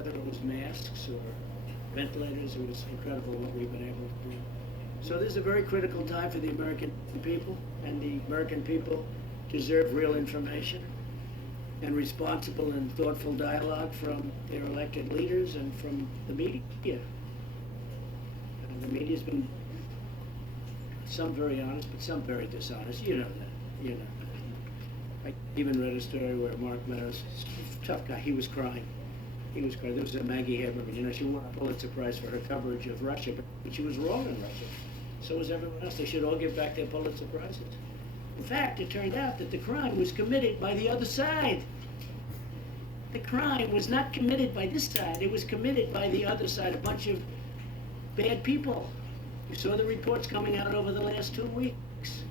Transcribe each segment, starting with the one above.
whether it was masks or ventilators. It was incredible what we've been able to do. So this is a very critical time for the American people, and the American people deserve real information and responsible and thoughtful dialogue from their elected leaders and from the media. And the media's been some very honest, but some very dishonest. You know that. You know that. I even read a story where Mark Meadows, tough guy, he was crying. He was crying. There was a Maggie Haberman. You know, she won a Pulitzer Prize for her coverage of Russia, but she was wrong in Russia. So was everyone else. They should all give back their Pulitzer Prizes. In fact, it turned out that the crime was committed by the other side. The crime was not committed by this side. It was committed by the other side, a bunch of bad people. You saw the reports coming out over the last 2 weeks.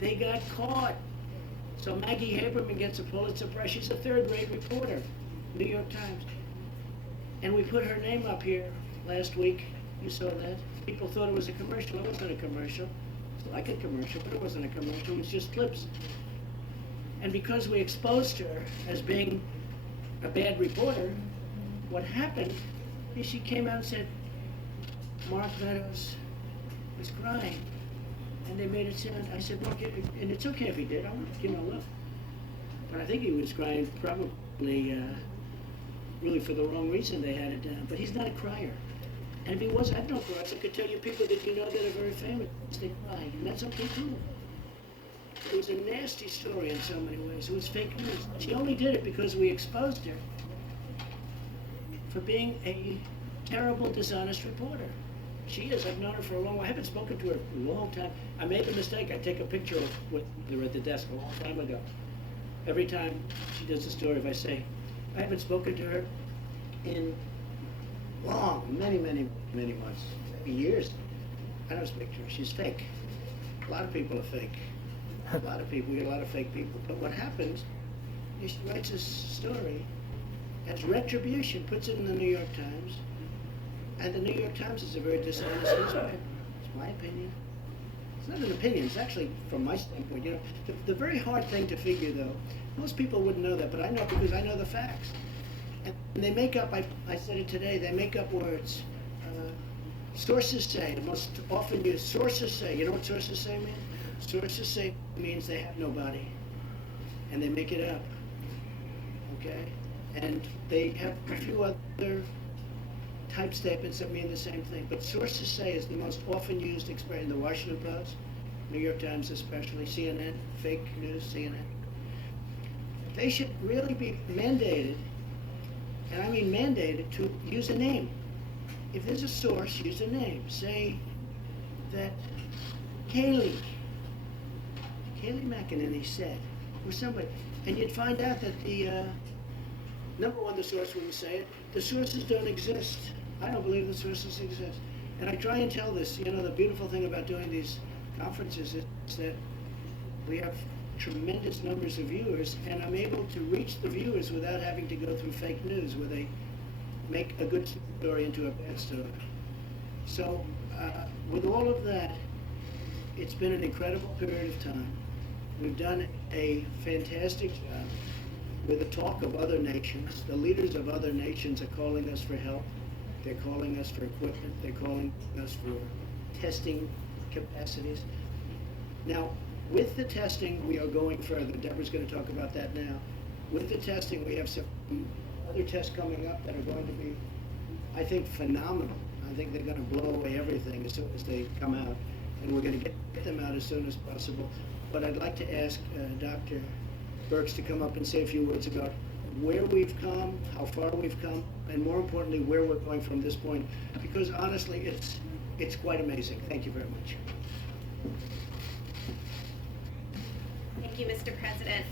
They got caught. So Maggie Haberman gets a Pulitzer Prize. She's a third-rate reporter, New York Times. And we put her name up here last week. You saw that. People thought it was a commercial. It wasn't a commercial. It's like a commercial, but it wasn't a commercial. It was just clips. And because we exposed her as being a bad reporter, what happened is she came out and said, Mark Meadows was crying. And they made it sound, I said, Mark, and it's okay if he did, look. But I think he was crying probably really for the wrong reason. They had it down. But he's not a crier. And if he was, I'd know criers. I could tell you people that you know that are very famous, they cry, and that's okay too. It was a nasty story in so many ways. It was fake news. She only did it because we exposed her for being a terrible, dishonest reporter. She is. I've known her for a long while. I haven't spoken to her a long time. I made the mistake. I take a picture of with her at the desk a long time ago. Every time she does a story, if I say, I haven't spoken to her in many months, maybe years. I don't speak to her. She's fake. A lot of people are fake. A lot of people, we get a lot of fake people. But what happens is she writes a story as retribution, puts it in the New York Times, and the New York Times is a very dishonest newspaper. It's my opinion. It's not an opinion, it's actually from my standpoint. You know, the very hard thing to figure though, most people wouldn't know that, but I know because I know the facts. And they make up, I said it today, they make up words. Sources say, the most often used, sources say. You know what sources say mean? Sources say means they have nobody. And they make it up. Okay? And they have a few other type statements that mean the same thing. But sources say is the most often used expression. The Washington Post, New York Times especially, CNN, fake news, CNN. They should really be mandated, and I mean mandated, to use a name. If there's a source, use a name. Say that Kayleigh McEnany said, or somebody, and you'd find out that the, number one, the source wouldn't say it. The sources don't exist. I don't believe the sources exist. And I try and tell this, you know, the beautiful thing about doing these conferences is that we have tremendous numbers of viewers, and I'm able to reach the viewers without having to go through fake news where they make a good story into a bad story. So with all of that, it's been an incredible period of time. We've done a fantastic job with the talk of other nations. The leaders of other nations are calling us for help. They're calling us for equipment. They're calling us for testing capacities. Now, with the testing, we are going further. Deborah's going to talk about that now. With the testing, we have some other tests coming up that are going to be, I think, phenomenal. I think they're going to blow away everything as soon as they come out. And we're going to get them out as soon as possible. But I'd like to ask Dr. Birx to come up and say a few words about where we've come, how far we've come, and more importantly, where we're going from this point. Because honestly, it's quite amazing. Thank you very much. Thank you, Mr. President.